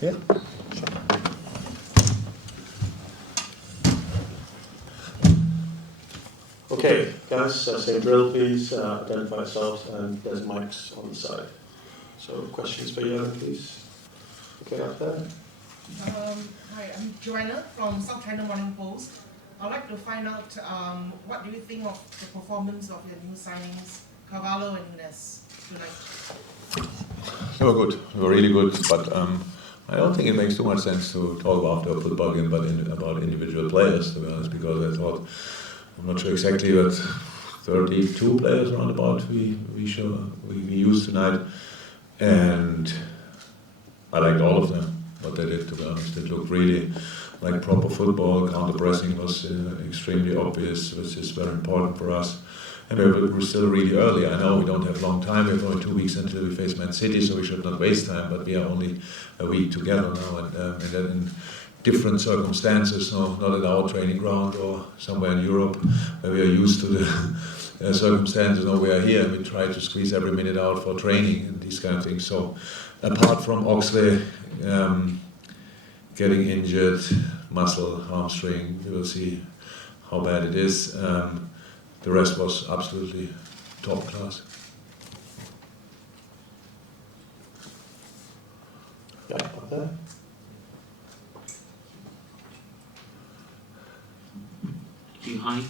Yeah. Okay, guys, same drill, please. Identify yourselves, and there's mics on the side. So, questions for you, please. Okay, up there. Hi, I'm Joanna from South China Morning Post. I'd like to find out what do you think of the performance of your new signings, Cavallo and Nunes, tonight? They were good. They were really good, but I don't think it makes too much sense to talk after a football game about individual players, to be honest, because I thought, I'm not sure exactly, but 32 players around about we used tonight, and I liked all of them, what they did, to be honest. It looked really like proper football. Counter-pressing was extremely obvious, which is very important for us. And we're still really early. I know we don't have a long time. We have only 2 weeks until we face Man City, so we should not waste time. But we are only a week together now, and then in different circumstances, not at our training ground or somewhere in Europe, where we are used to the circumstances. No, we are here, and we try to squeeze every minute out for training and these kind of things. So, apart from Oxlade getting injured, muscle, hamstring, we will see how bad it is. The rest was absolutely top class. Yeah, up there. Hi.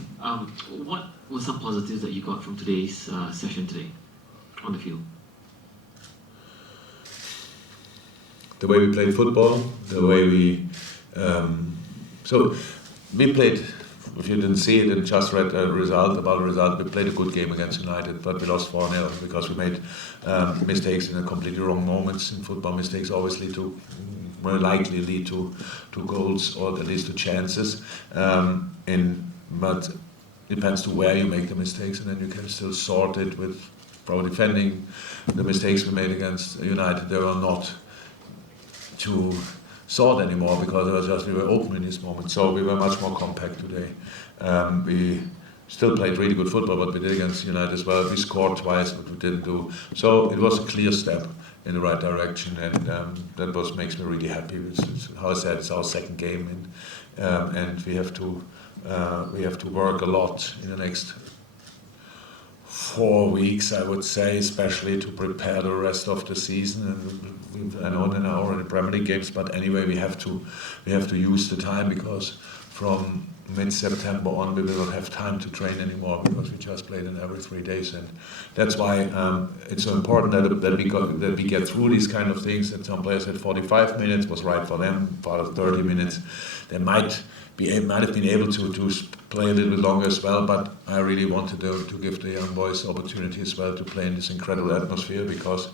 What were some positives that you got from today's session today on the field? The way we played football, the way we... so we played... If you didn't see it and just read the result, we played a good game against United, but we lost 4-0 because we made mistakes in a completely wrong moments. In football, mistakes obviously more likely lead to goals or at least to chances. But it depends to where you make the mistakes, and then you can still sort it with probably defending. The mistakes we made against United, they were not to sort anymore because it was just we were open in this moment. So we were much more compact today. We still played really good football, but we did against United as well. We scored twice, but we didn't do. So it was a clear step in the right direction, and that makes me really happy. How I said, it's our second game, and we have to work a lot in the next 4 weeks, I would say, especially to prepare the rest of the season. And I know they're now already Premier League games, but anyway, we have to use the time, because from mid-September on we will not have time to train anymore, because we just played in every 3 days, and that's why it's so important that we get through these kind of things. And some players had 45 minutes was right for them. Part of 30 minutes, they might have been able to play a little bit longer as well, but I really wanted to give the young boys the opportunity as well to play in this incredible atmosphere, because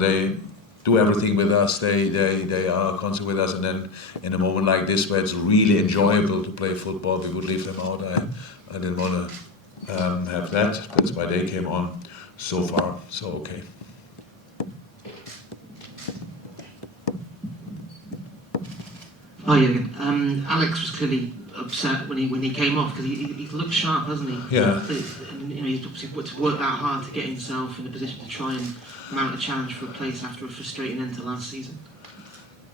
they do everything with us, they are constant with us, and then in a moment like this where it's really enjoyable to play football, we would leave them out. I didn't want to have that. That's why they came on. So far, so okay. Hi, Jurgen. Alex was clearly upset when he came off, because he looked sharp, hasn't he? Yeah. He's obviously worked that hard to get himself in a position to try and mount a challenge for a place after a frustrating end to last season.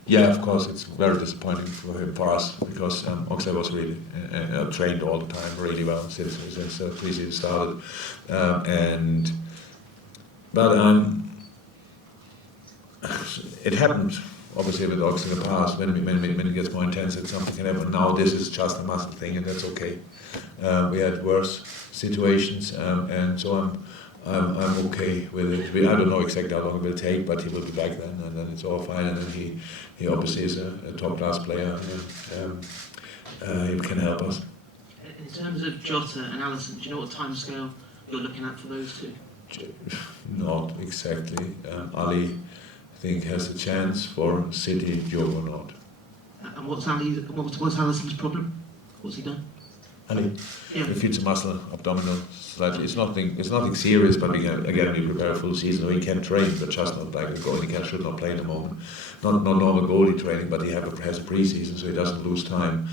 Yeah, of course, it's very disappointing for us, because Oxlade was really trained all the time, really well since preseason started, but it happened. Obviously, with Oxlade in the past, when it gets more intense, something can happen. Now this is just a muscle thing, and that's okay. We had worse situations, and so I'm okay with it. I don't know exactly how long it will take, but he will be back then, and then it's all fine. And then he obviously is a top class player. He can help us. In terms of Jota and Alisson, do you know what timescale you're looking at for those two? Not exactly. Ali, I think, has a chance for City. Joe or not. And what's Alisson's problem? What's he done? Ali, yeah. He feels a muscle, abdominal, slightly. It's nothing serious, but we prepare a full season. He can train, but just not like a goalie. He should not play at the moment. Not normal goalie training, but he has a preseason, so he doesn't lose time.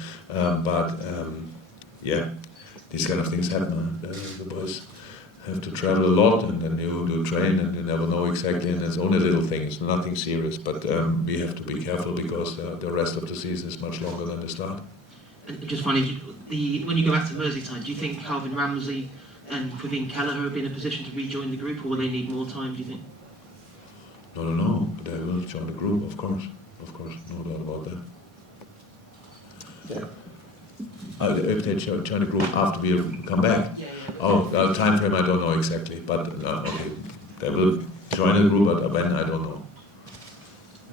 Yeah, these kind of things happen. The boys have to travel a lot, and then you do train, and you never know exactly, and it's only little things, nothing serious, but we have to be careful because the rest of the season is much longer than the start. And just finally, when you go back to Merseyside, do you think Calvin Ramsey and Praveen Kelleher have been in a position to rejoin the group, or will they need more time, do you think? No, they will join the group, of course, no doubt about that. Yeah. If they join the group after we have come back. Oh, time frame I don't know exactly, but okay, they will join the group, but when I don't know.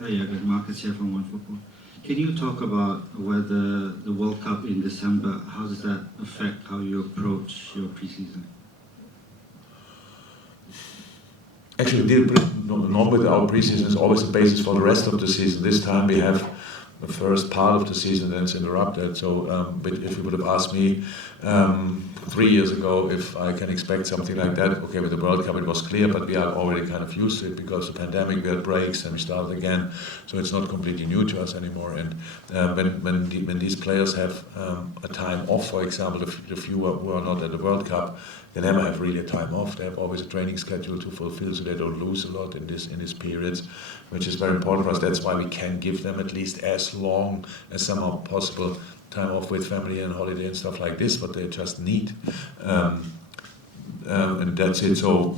Hey, Marcus here from OneFootball. Can you talk about whether the World Cup in December, how does that affect how you approach your pre-season? Actually, normally our pre-season is always the basis for the rest of the season. This time we have the first part of the season that's interrupted. So but if you would have asked me 3 years ago if I can expect something like that, okay, with the World Cup it was clear, but we are already kind of used to it because of the pandemic, we had breaks and we started again. So it's not completely new to us anymore. And when these players have a time off, for example, the few who are not at the World Cup, they never have really a time off. They have always a training schedule to fulfill, so they don't lose a lot in this periods, which is very important for us. That's why we can give them at least as long as somehow possible time off with family and holiday and stuff like this, what they just need. And that's it. So,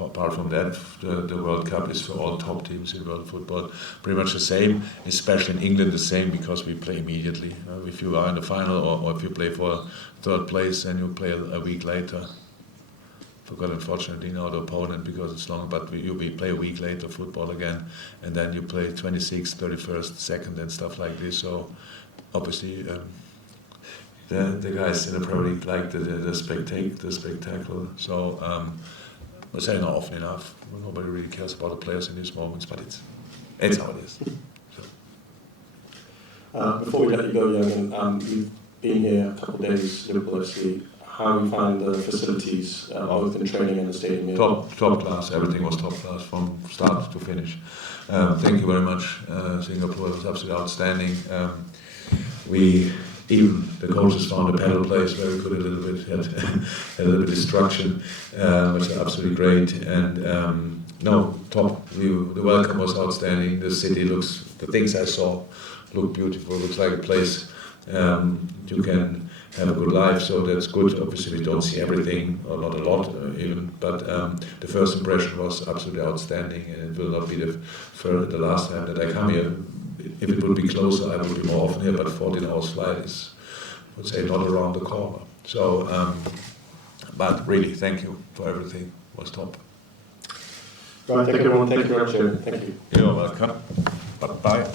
apart from that, the World Cup is for all top teams in world football pretty much the same, especially in England the same, because we play immediately. If you are in the final or if you play for third place, then you play a week later. Forgot unfortunately now the opponent because it's long, but we play a week later football again, and then you play 26th, 31st, 2nd and stuff like this. So obviously the guys in the Premier League like the spectacle. So I say not often enough. Nobody really cares about the players in these moments, but it's how it is. So. Before we let you go, Jurgen, you've been here a couple of days, Liverpool FC. How you find the facilities, both in training and the stadium? Top class. Everything was top class from start to finish. Thank you very much. Singapore was absolutely outstanding. Even the coaches found the pedal place very good. A little bit had a little bit of destruction, which is absolutely great. And top view. The welcome was outstanding. The city the things I saw look beautiful. Looks like a place you can have a good life, so that's good. Obviously we don't see everything, or not a lot even, but the first impression was absolutely outstanding, and it will not be the last time that I come here. If it would be closer, I would be more often here, but 14 hours flight is, I would say, not around the corner. So, but really, thank you for everything. It was top. Right, thank you everyone. Thank you very much, Jurgen. Thank you. You're welcome. Bye-bye.